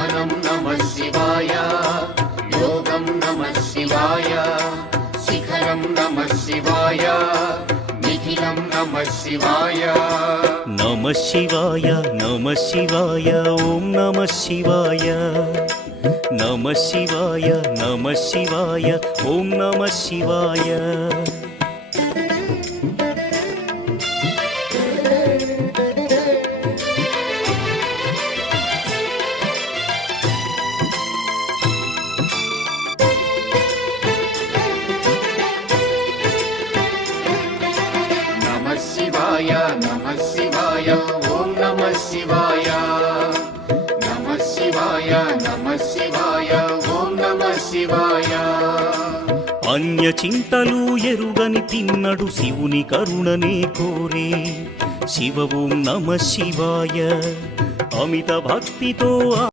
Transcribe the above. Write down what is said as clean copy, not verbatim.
జ్ఞానం నమః శివాయ, యోగం నమః శివాయ, శిఖరం నమః శివాయ, నిఖిలం నమః శివాయ. నమః శివాయ నమః శివాయ ఓం నమః శివాయ. నమః శివాయ నమః శివాయ ఓం నమః శివాయ. నమః శివాయ నమః శివాయ ఓం నమః శివాయ. నమః శివాయ నమః శివాయ ఓం నమః శివాయ. అన్య చింతలు ఎరుగని తిన్నడు శివుని కరుణనే కోరే. శివ ఓం నమః శివాయ. అమిత భక్తితో